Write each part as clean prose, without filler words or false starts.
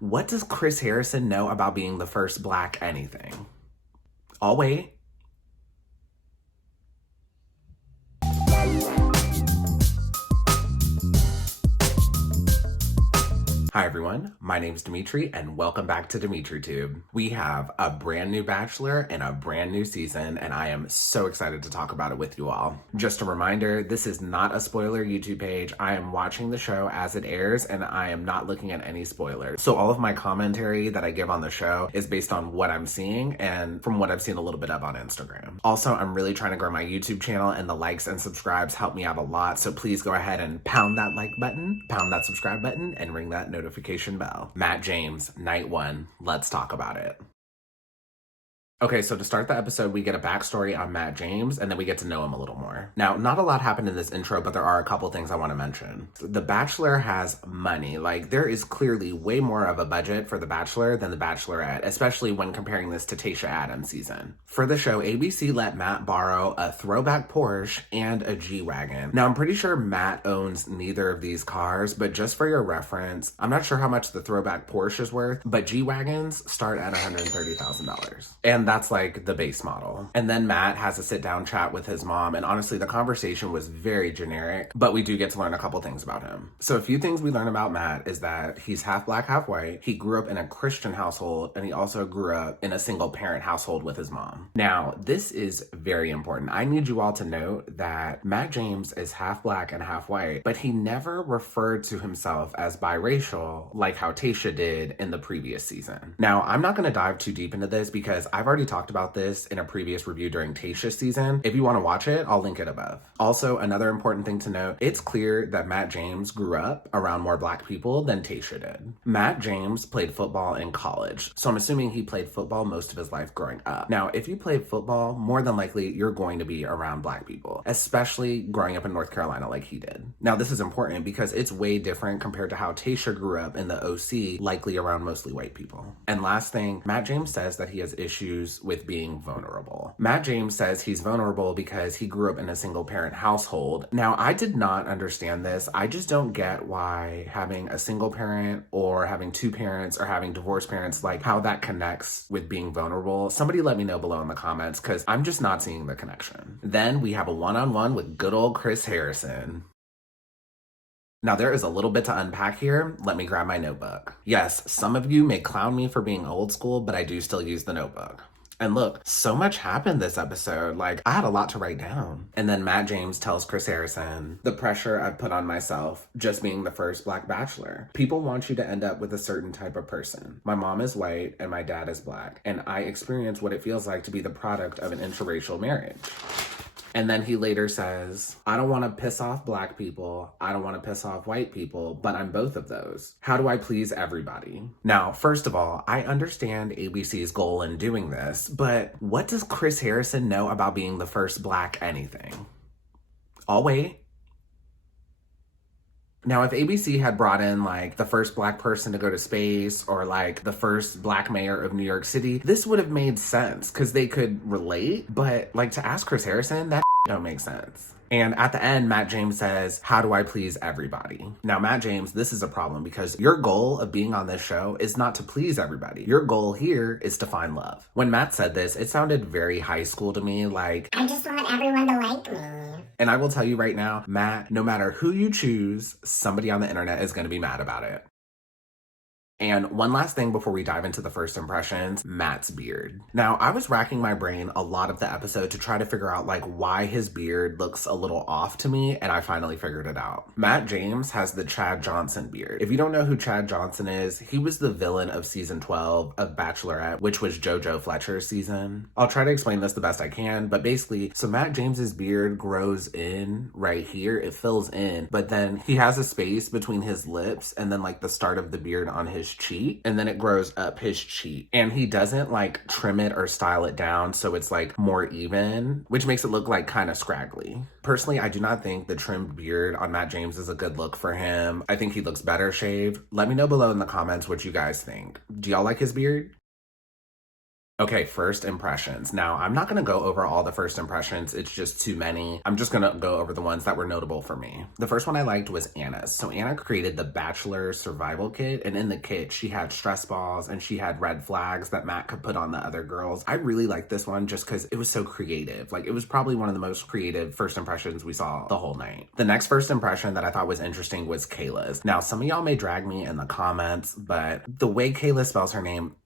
What does Chris Harrison know about being the first Black anything? I'll wait. Hi everyone, my name is Dimitri and welcome back to DimitriTube. We have a brand new Bachelor and a brand new season and I am so excited to talk about it with you all. Just a reminder, this is not a spoiler YouTube page. I am watching the show as it airs and I am not looking at any spoilers. So all of my commentary that I give on the show is based on what I'm seeing and from what I've seen a little bit of on Instagram. Also, I'm really trying to grow my YouTube channel and the likes and subscribes help me out a lot. So please go ahead and pound that like button, pound that subscribe button, and ring that notification bell. Matt James, night one. Let's talk about it. Okay, so to start the episode, we get a backstory on Matt James, and then we get to know him a little more. Now, not a lot happened in this intro, but there are a couple things I want to mention. The Bachelor has money. Like, there is clearly way more of a budget for The Bachelor than The Bachelorette, especially when comparing this to Tayshia Adams' season. For the show, ABC let Matt borrow a throwback Porsche and a G-Wagon. Now, I'm pretty sure Matt owns neither of these cars, but just for your reference, I'm not sure how much the throwback Porsche is worth, but G-Wagons start at $130,000. And that's like the base model. And then Matt has a sit down chat with his mom. And honestly, the conversation was very generic, but we do get to learn a couple things about him. So a few things we learn about Matt is that he's half Black, half white. He grew up in a Christian household and he also grew up in a single parent household with his mom. Now, this is very important. I need you all to note that Matt James is half Black and half white, but he never referred to himself as biracial like how Tayshia did in the previous season. Now, I'm not going to dive too deep into this because I've already talked about this in a previous review during Tayshia's season. If you want to watch it, I'll link it above. Also, another important thing to note, it's clear that Matt James grew up around more Black people than Tayshia did. Matt James played football in college, so I'm assuming he played football most of his life growing up. Now, if you played football, more than likely you're going to be around Black people, especially growing up in North Carolina like he did. Now, this is important because it's way different compared to how Tayshia grew up in the OC, likely around mostly white people. And last thing, Matt James says that he has issues with being vulnerable. Matt James says he's vulnerable because he grew up in a single parent household. Now, I did not understand this. I just don't get why having a single parent or having two parents or having divorced parents, like how that connects with being vulnerable. Somebody let me know below in the comments because I'm just not seeing the connection. Then we have a one-on-one with good old Chris Harrison. Now, there is a little bit to unpack here. Let me grab my notebook. Yes, some of you may clown me for being old school, but I do still use the notebook. And look, so much happened this episode. Like, I had a lot to write down. And then Matt James tells Chris Harrison, the pressure I've put on myself just being the first Black Bachelor. People want you to end up with a certain type of person. My mom is white and my dad is Black. And I experience what it feels like to be the product of an interracial marriage. And then he later says, I don't want to piss off Black people. I don't want to piss off white people, but I'm both of those. How do I please everybody? Now, first of all, I understand ABC's goal in doing this, but what does Chris Harrison know about being the first Black anything? I'll wait. Now, if ABC had brought in like the first Black person to go to space or like the first Black mayor of New York City, this would have made sense because they could relate. But like to ask Chris Harrison, that don't make sense. And at the end, Matt James says, how do I please everybody? Now, Matt James, this is a problem because your goal of being on this show is not to please everybody. Your goal here is to find love. When Matt said this, it sounded very high school to me, like, I just want everyone to like me. And I will tell you right now, Matt, no matter who you choose, somebody on the internet is going to be mad about it. And one last thing before we dive into the first impressions, Matt's beard. Now, I was racking my brain a lot of the episode to try to figure out like why his beard looks a little off to me, and I finally figured it out. Matt James has the Chad Johnson beard. If you don't know who Chad Johnson is, he was the villain of season 12 of Bachelorette, which was JoJo Fletcher's season. I'll try to explain this the best I can, but basically, so Matt James's beard grows in right here, it fills in, but then he has a space between his lips and then like the start of the beard on his cheek, and then it grows up his cheek, and he doesn't like trim it or style it down so it's like more even, which makes it look like kind of scraggly. Personally, I do not think the trimmed beard on Matt James is a good look for him. I think he looks better shaved. Let me know below in the comments what you guys think. Do y'all like his beard? Okay, first impressions. Now, I'm not gonna go over all the first impressions, it's just too many. I'm just gonna go over the ones that were notable for me. The first one I liked was Anna's. So Anna created the Bachelor survival kit, and in the kit, she had stress balls and she had red flags that Matt could put on the other girls. I really liked this one just because it was so creative. Like, it was probably one of the most creative first impressions we saw the whole night. The next first impression that I thought was interesting was Kaylah's. Now, some of y'all may drag me in the comments, but the way Khaylah spells her name,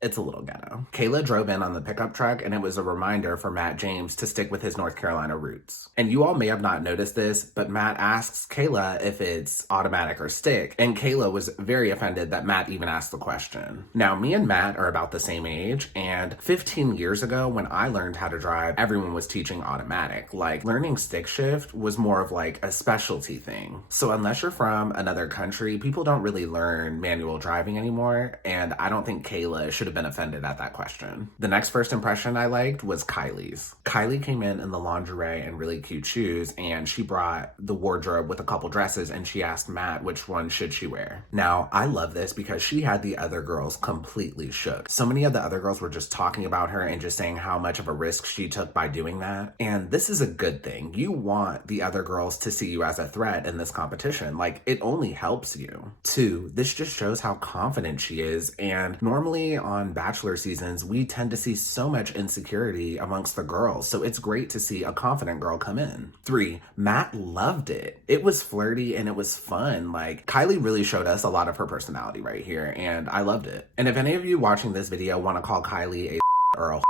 it's a little ghetto. Khaylah drove in on the pickup truck, and it was a reminder for Matt James to stick with his North Carolina roots. And you all may have not noticed this, but Matt asks Khaylah if it's automatic or stick, and Khaylah was very offended that Matt even asked the question. Now, me and Matt are about the same age, and 15 years ago when I learned how to drive, everyone was teaching automatic. Like, learning stick shift was more of like a specialty thing. So unless you're from another country, people don't really learn manual driving anymore, and I don't think Khaylah should have been offended at that question. The next first impression I liked was Kaili's. Kaili came in the lingerie and really cute shoes, and she brought the wardrobe with a couple dresses, and she asked Matt which one should she wear. Now, I love this because she had the other girls completely shook. So many of the other girls were just talking about her and just saying how much of a risk she took by doing that. And this is a good thing. You want the other girls to see you as a threat in this competition. Like, it only helps you. 2, this just shows how confident she is, and normally on Bachelor seasons, we tend to see so much insecurity amongst the girls, so it's great to see a confident girl come in. 3, Matt loved it. It was flirty and it was fun. Like, Kaili really showed us a lot of her personality right here, and I loved it. And if any of you watching this video want to call Kaili a or a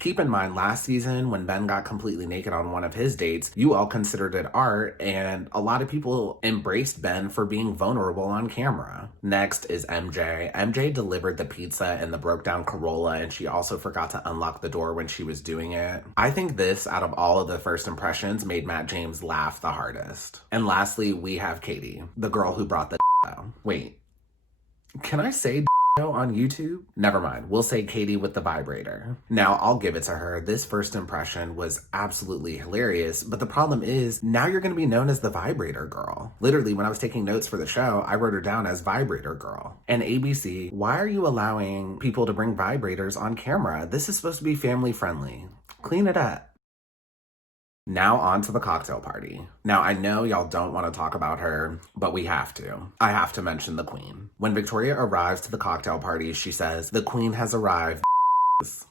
keep in mind, last season, when Ben got completely naked on one of his dates, you all considered it art, and a lot of people embraced Ben for being vulnerable on camera. Next is MJ. MJ delivered the pizza in the broke down Corolla, and she also forgot to unlock the door when she was doing it. I think this, out of all of the first impressions, made Matt James laugh the hardest. And lastly, we have Katie, the girl who brought the Wait, can I say on YouTube? Never mind. We'll say Katie with the vibrator. Now, I'll give it to her. This first impression was absolutely hilarious, but the problem is now you're going to be known as the vibrator girl. Literally, when I was taking notes for the show, I wrote her down as vibrator girl. And ABC, why are you allowing people to bring vibrators on camera? This is supposed to be family friendly. Clean it up. Now on to the cocktail party. Now, I know y'all don't want to talk about her, but we have to. I have to mention the queen. When Victoria arrives to the cocktail party, she says, "The queen has arrived."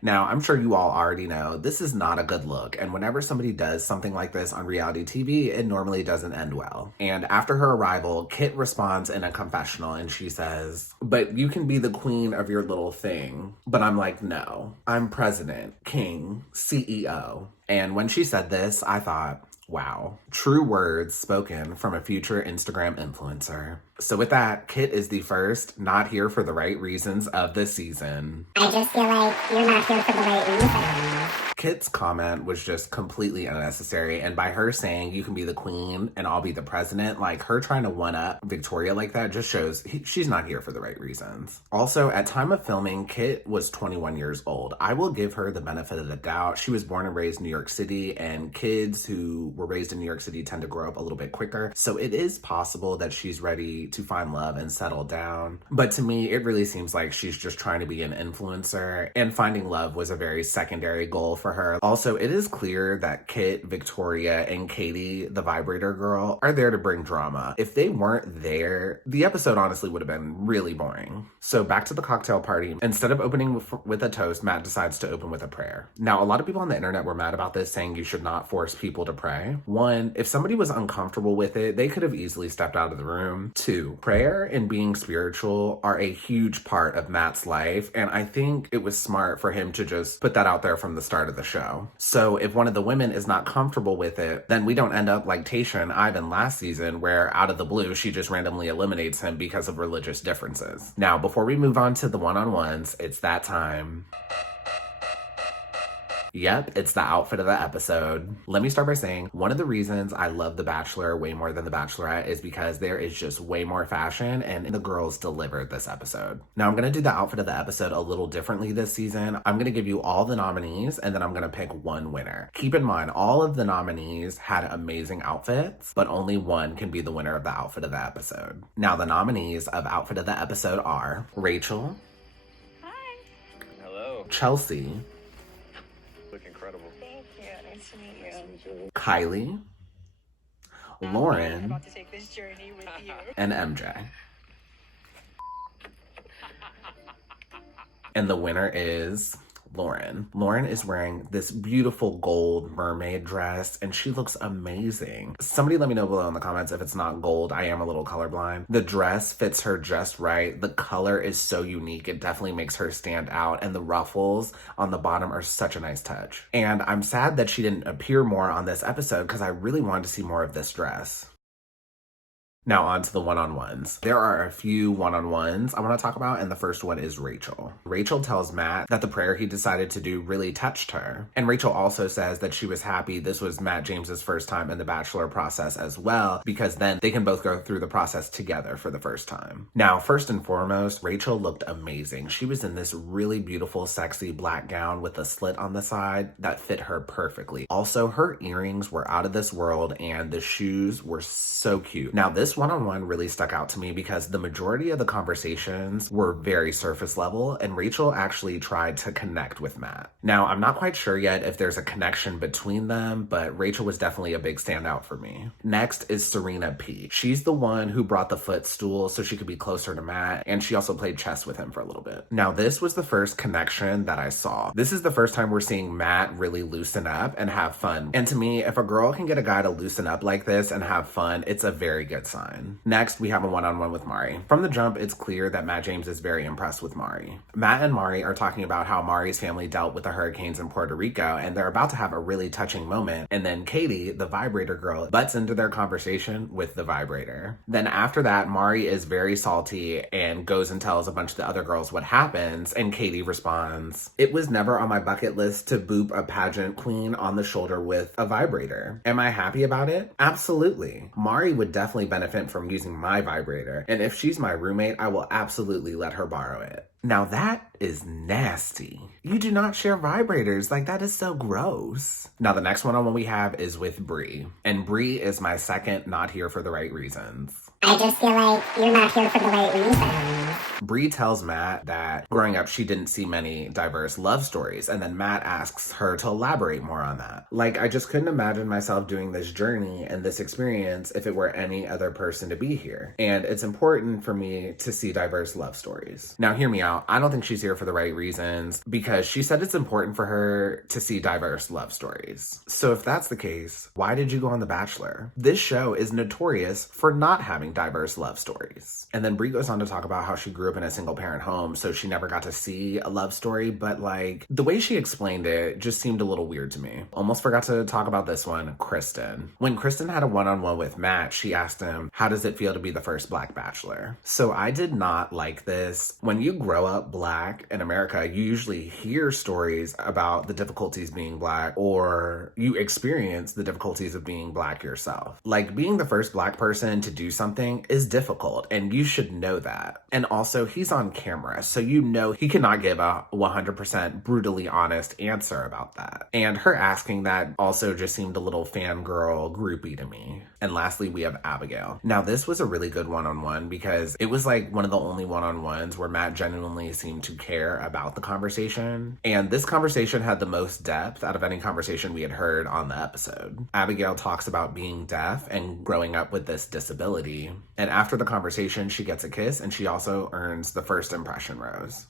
Now, I'm sure you all already know this is not a good look, and whenever somebody does something like this on reality TV, it normally doesn't end well. And after her arrival, Kit responds in a confessional, and she says, "But you can be the queen of your little thing." But I'm like, no, I'm president, king, CEO. And when she said this, I thought, wow, true words spoken from a future Instagram influencer. So with that, Kit is the first not here for the right reasons of the season. I just feel like you're not here for the right reasons. Kit's comment was just completely unnecessary, and by her saying you can be the queen and I'll be the president, like her trying to one-up Victoria like that just shows she's not here for the right reasons. Also, at time of filming, Kit was 21 years old. I will give her the benefit of the doubt. She was born and raised in New York City, and kids who were raised in New York City tend to grow up a little bit quicker, so it is possible that she's ready to find love and settle down. But to me, it really seems like she's just trying to be an influencer, and finding love was a very secondary goal for her. Also, it is clear that Kit, Victoria, and Katie, the vibrator girl, are there to bring drama. If they weren't there, the episode honestly would have been really boring. So back to the cocktail party. Instead of opening with a toast, Matt decides to open with a prayer. Now, a lot of people on the internet were mad about this, saying you should not force people to pray. 1, if somebody was uncomfortable with it, they could have easily stepped out of the room. 2, prayer and being spiritual are a huge part of Matt's life, and I think it was smart for him to just put that out there from the start of the show. So if one of the women is not comfortable with it, then we don't end up like Tayshia and Ivan last season, where out of the blue, she just randomly eliminates him because of religious differences. Now, before we move on to the one-on-ones, it's that time. Yep, it's the outfit of the episode. Let me start by saying one of the reasons I love The Bachelor way more than The Bachelorette is because there is just way more fashion, and the girls delivered this episode. Now, I'm going to do the outfit of the episode a little differently this season. I'm going to give you all the nominees, and then I'm going to pick one winner. Keep in mind, all of the nominees had amazing outfits, but only one can be the winner of the outfit of the episode. Now, the nominees of outfit of the episode are Rachael. Hello. Chelsea. Look incredible. Thank you. Nice to meet you. Kylie. Lauren. I'm about to take this journey with you. And MJ. And the winner is Lauren. Lauren is wearing this beautiful gold mermaid dress and she looks amazing. Somebody let me know below in the comments if it's not gold. I am a little colorblind. The dress fits her just right. The color is so unique. It definitely makes her stand out, and the ruffles on the bottom are such a nice touch. And I'm sad that she didn't appear more on this episode because I really wanted to see more of this dress. Now on to the one-on-ones. There are a few one-on-ones I want to talk about, and the first one is Rachael. Rachael tells Matt that the prayer he decided to do really touched her. And Rachael also says that she was happy this was Matt James's first time in the Bachelor process as well, because then they can both go through the process together for the first time. Now, first and foremost, Rachael looked amazing. She was in this really beautiful, sexy black gown with a slit on the side that fit her perfectly. Also, her earrings were out of this world, and the shoes were so cute. Now, this one-on-one really stuck out to me because the majority of the conversations were very surface level, and Rachael actually tried to connect with Matt. Now, I'm not quite sure yet if there's a connection between them, but Rachael was definitely a big standout for me. Next is Serena P. She's the one who brought the footstool so she could be closer to Matt, and she also played chess with him for a little bit. Now, this was the first connection that I saw. This is the first time we're seeing Matt really loosen up and have fun. And to me, if a girl can get a guy to loosen up like this and have fun, it's a very good sign. Next, we have a one-on-one with Mari. From the jump, it's clear that Matt James is very impressed with Mari. Matt and Mari are talking about how Mari's family dealt with the hurricanes in Puerto Rico, and they're about to have a really touching moment. And then Kaili, the Vibrator girl, butts into their conversation with the Vibrator. Then after that, Mari is very salty and goes and tells a bunch of the other girls what happens, and Kaili responds, "It was never on my bucket list to boop a pageant queen on the shoulder with a vibrator. Am I happy about it? Absolutely. Mari would definitely benefit from using my vibrator, and if she's my roommate, I will absolutely let her borrow it." Now that is nasty. You do not share vibrators. Like, that is so gross. Now the next one-on-one we have is with Bree, and Bree is my second not here for the right reasons. I just feel like you're not here for the right reasons. Bree tells Matt that growing up she didn't see many diverse love stories, and then Matt asks her to elaborate more on that. Like, I just couldn't imagine myself doing this journey and this experience if it were any other person to be here. And it's important for me to see diverse love stories. Now hear me out. I don't think she's here for the right reasons because she said it's important for her to see diverse love stories. So if that's the case, why did you go on The Bachelor? This show is notorious for not having diverse love stories. And then Bree goes on to talk about how she grew up in a single parent home, so she never got to see a love story, but like the way she explained it just seemed a little weird to me. Almost forgot to talk about this one, Kristin. When Kristin had a one-on-one with Matt, she asked him, how does it feel to be the first Black Bachelor? So I did not like this. When you grow up Black in America, you usually hear stories about the difficulties being Black, or you experience the difficulties of being Black yourself. Like, being the first Black person to do something is difficult, and you should know that. And also, he's on camera, so you know he cannot give a 100% brutally honest answer about that. And her asking that also just seemed a little fangirl groupie to me. And lastly, we have Abigail. Now, this was a really good one-on-one because it was like one of the only one-on-ones where Matt genuinely seemed to care about the conversation. And this conversation had the most depth out of any conversation we had heard on the episode. Abigail talks about being deaf and growing up with this disability. And after the conversation, she gets a kiss, and she also earns the first impression rose.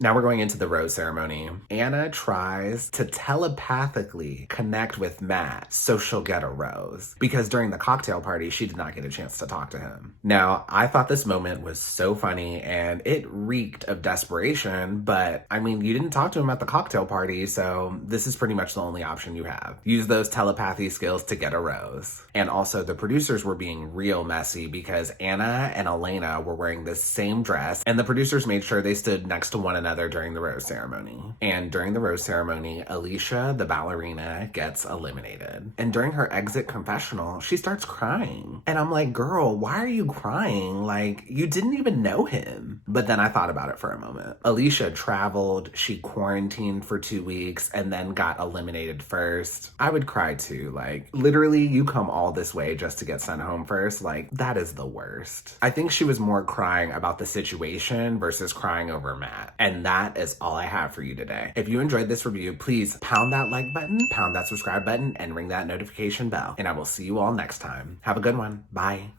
Now we're going into the rose ceremony. Anna tries to telepathically connect with Matt so she'll get a rose, because during the cocktail party, she did not get a chance to talk to him. Now, I thought this moment was so funny, and it reeked of desperation, but I mean, you didn't talk to him at the cocktail party, so this is pretty much the only option you have. Use those telepathy skills to get a rose. And also, the producers were being real messy because Anna and Elena were wearing the same dress, and the producers made sure they stood next to one another during the rose ceremony. And during the rose ceremony, Alicia, the ballerina, gets eliminated. And during her exit confessional, she starts crying. And I'm like, girl, why are you crying? Like, you didn't even know him. But then I thought about it for a moment. Alicia traveled, she quarantined for 2 weeks, and then got eliminated first. I would cry too. Like, literally, you come all this way just to get sent home first. Like, that is the worst. I think she was more crying about the situation versus crying over Matt. And And that is all I have for you today. If you enjoyed this review, please pound that like button, pound that subscribe button, and ring that notification bell. And I will see you all next time. Have a good one. Bye.